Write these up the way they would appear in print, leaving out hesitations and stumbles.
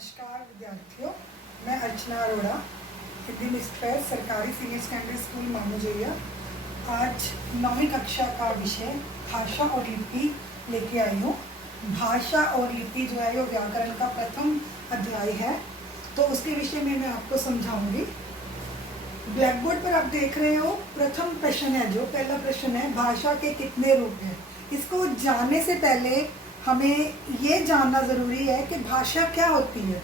नमस्कार विद्यार्थियों, मैं अर्चना अरोड़ा, हिंदी मिस्ट्रेस, सरकारी सीनियर सेकेंडरी स्कूल मामूजैया। आज 9वीं कक्षा का विषय भाषा और लिपि लेके आई हूँ। भाषा और लिपि जो है वो व्याकरण का प्रथम अध्याय है, तो उसके विषय में मैं आपको समझाऊंगी। ब्लैक बोर्ड पर आप देख रहे हो, प्रथम प्रश्न है, जो पहला प्रश्न है, भाषा के कितने रूप हैं। इसको जानने से पहले हमें ये जानना ज़रूरी है कि भाषा क्या होती है।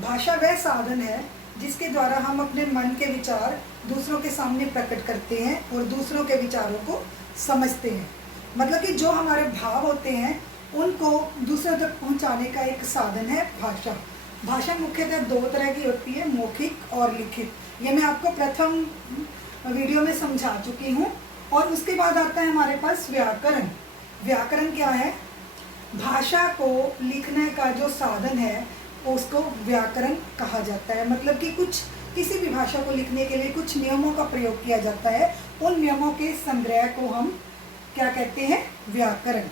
भाषा वह साधन है जिसके द्वारा हम अपने मन के विचार दूसरों के सामने प्रकट करते हैं और दूसरों के विचारों को समझते हैं। मतलब कि जो हमारे भाव होते हैं उनको दूसरों तक पहुंचाने का एक साधन है भाषा। भाषा मुख्यतः दो तरह की होती है, मौखिक और लिखित। ये मैं आपको प्रथम वीडियो में समझा चुकी हूँ। और उसके बाद आता है हमारे पास व्याकरण। व्याकरण क्या है? भाषा को लिखने का जो साधन है उसको व्याकरण कहा जाता है। मतलब कि किसी भी भाषा को लिखने के लिए कुछ नियमों का प्रयोग किया जाता है। उन नियमों के संग्रह को हम क्या कहते हैं? व्याकरण।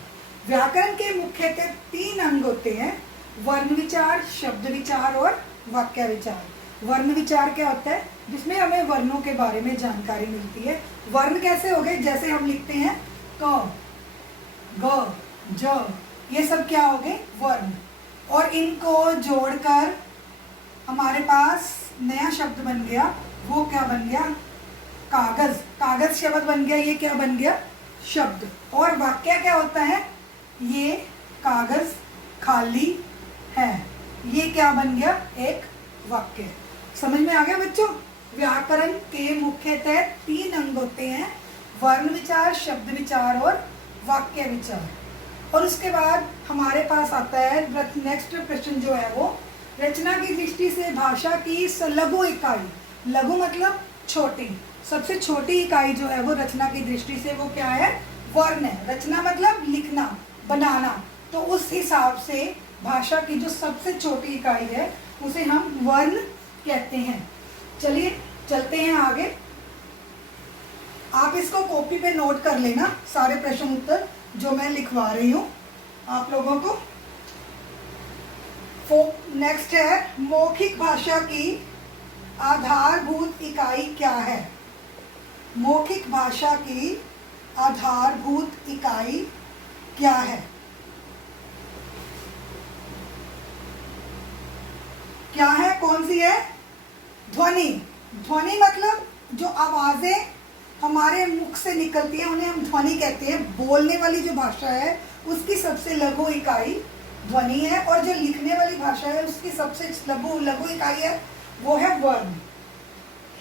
व्याकरण के मुख्यतः 3 अंग होते हैं: वर्ण विचार, शब्द विचार और वाक्य विचार। वर्ण विचार क्या होता है? जिसमें हमें वर्णों के बारे में जानकारी मिलती है। वर्ण कैसे हो गए? जैसे हम लिखते हैं क, ग, ज, ये सब क्या हो गए? वर्ण। और इनको जोड़कर हमारे पास नया शब्द बन गया। वो क्या बन गया? कागज। कागज शब्द बन गया। ये क्या बन गया? शब्द। और वाक्य क्या होता है? ये कागज खाली है, ये क्या बन गया? एक वाक्य। समझ में आ गया बच्चों? व्याकरण के मुख्यतः 3 अंग होते हैं: वर्ण विचार, शब्द विचार और वाक्य विचार। और उसके बाद हमारे पास आता है नेक्स्ट प्रश्न जो है वो, रचना की दृष्टि से भाषा की लघु इकाई। लघु मतलब छोटी। सबसे छोटी इकाई जो है वो रचना की दृष्टि से वो क्या है? वर्ण है। रचना मतलब लिखना, बनाना। तो उस हिसाब से भाषा की जो सबसे छोटी इकाई है उसे हम वर्ण कहते हैं। चलिए चलते हैं आगे। आप इसको कॉपी पे नोट कर लेना, सारे प्रश्न उत्तर जो मैं लिखवा रही हूँ आप लोगों को। नेक्स्ट है, मौखिक भाषा की आधारभूत इकाई क्या है? मौखिक भाषा की आधारभूत इकाई क्या है? क्या है? कौन सी है? ध्वनि। ध्वनि मतलब जो आवाजें हमारे मुख से निकलती है उन्हें हम ध्वनि कहते हैं। बोलने वाली जो भाषा है उसकी सबसे लघु इकाई ध्वनि है, और जो लिखने वाली भाषा है उसकी सबसे लघु इकाई है वो है वर्ण।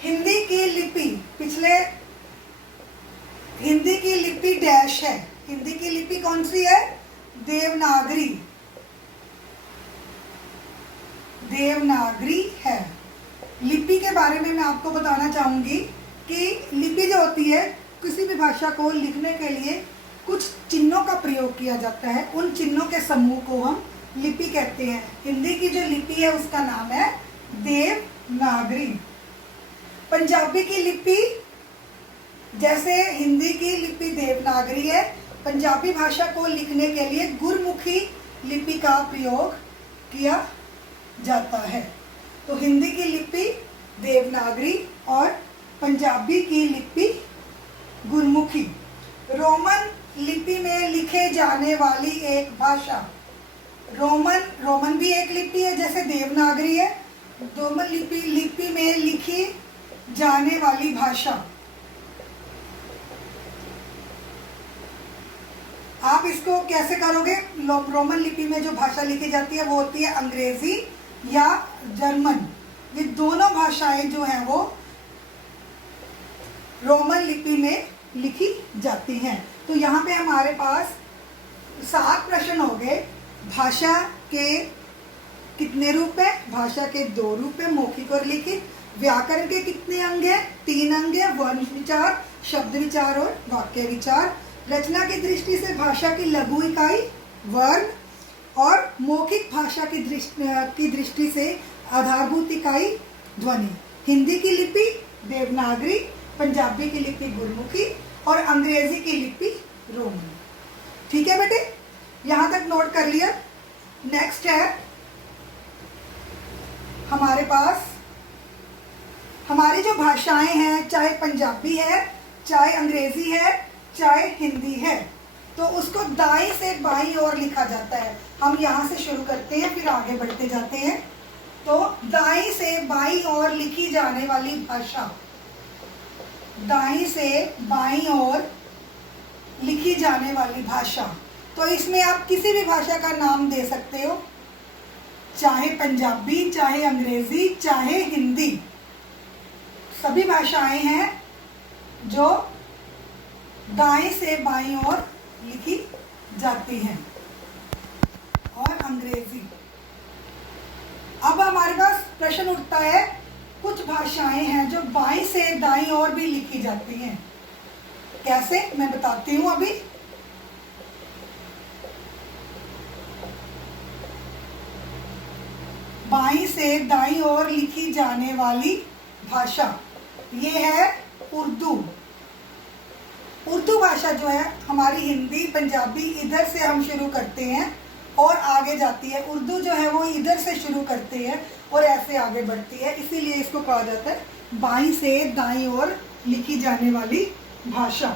हिंदी की लिपि हिंदी की लिपि डैश है। हिंदी की लिपि कौन सी है? देवनागरी। देवनागरी है। लिपि के बारे में मैं आपको बताना चाहूंगी कि लिपि जो होती है, किसी भी भाषा को लिखने के लिए कुछ चिन्हों का प्रयोग किया जाता है। उन चिन्हों के समूह को हम लिपि कहते हैं। हिंदी की जो लिपि है उसका नाम है देवनागरी। पंजाबी की लिपि, जैसे हिंदी की लिपि देवनागरी है, पंजाबी भाषा को लिखने के लिए गुरमुखी लिपि का प्रयोग किया जाता है। तो हिंदी की लिपि देवनागरी और पंजाबी की लिपि गुरमुखी। रोमन लिपि में लिखे जाने वाली एक भाषा। रोमन भी एक लिपि है, जैसे देवनागरी है। रोमन लिपि में लिखी जाने वाली भाषा। आप इसको कैसे करोगे? रोमन लिपि में जो भाषा लिखी जाती है वो होती है अंग्रेजी या जर्मन। ये दोनों भाषाएं जो हैं वो रोमन लिपि में लिखी जाती हैं। तो यहाँ पे हमारे पास 7 प्रश्न हो गए। भाषा के कितने रूप है? भाषा के 2 रूप है, मौखिक और लिखित। व्याकरण के कितने अंग हैं? 3 अंग हैं: वर्ण विचार, शब्द विचार और वाक्य विचार। रचना की दृष्टि से भाषा की लघु इकाई वर्ण, और मौखिक भाषा की दृष्टि से आधारभूत इकाई ध्वनि। हिंदी की लिपि देवनागरी, पंजाबी की लिपि गुरमुखी और अंग्रेजी की लिपि रोमन। ठीक है बेटे, यहाँ तक नोट कर लिया। नेक्स्ट है हमारे पास हमारी जो भाषाएं हैं, चाहे पंजाबी है, चाहे अंग्रेजी है, चाहे हिंदी है, तो उसको दाएं से बाईं ओर लिखा जाता है। हम यहाँ से शुरू करते हैं, फिर आगे बढ़ते जाते हैं। तो दाएं से बाईं ओर लिखी जाने वाली भाषा, दाएं से बाईं ओर लिखी जाने वाली भाषा, तो इसमें आप किसी भी भाषा का नाम दे सकते हो, चाहे पंजाबी, चाहे अंग्रेजी, चाहे हिंदी। सभी भाषाएं हैं जो दाएं से बाईं ओर लिखी जाती हैं। और अंग्रेजी। अब हमारे पास प्रश्न उठता है, कुछ भाषाएं हैं जो बाईं से दाईं ओर भी लिखी जाती हैं। कैसे, मैं बताती हूं अभी। बाईं से दाईं ओर लिखी जाने वाली भाषा, ये है उर्दू। उर्दू भाषा जो है हमारी हिंदी, पंजाबी, इधर से हम शुरू करते हैं और आगे जाती है। उर्दू जो है वो इधर से शुरू करते हैं और ऐसे आगे बढ़ती है, इसीलिए इसको कहा जाता है बाईं से दाईं ओर लिखी जाने वाली भाषा।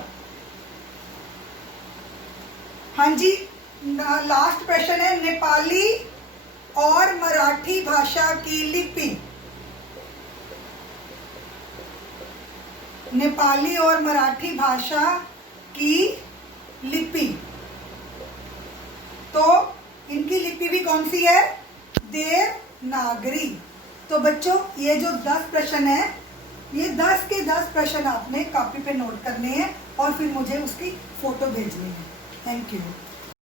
हाँ जी, लास्ट प्रश्न है, नेपाली और मराठी भाषा की लिपि। नेपाली और मराठी भाषा की लिपि, तो इनकी लिपि भी कौन सी है? देवनागरी। तो बच्चों, ये जो 10 प्रश्न है, ये 10 के 10 प्रश्न आपने कॉपी पे नोट करने हैं और फिर मुझे उसकी फोटो भेजनी है। Thank you.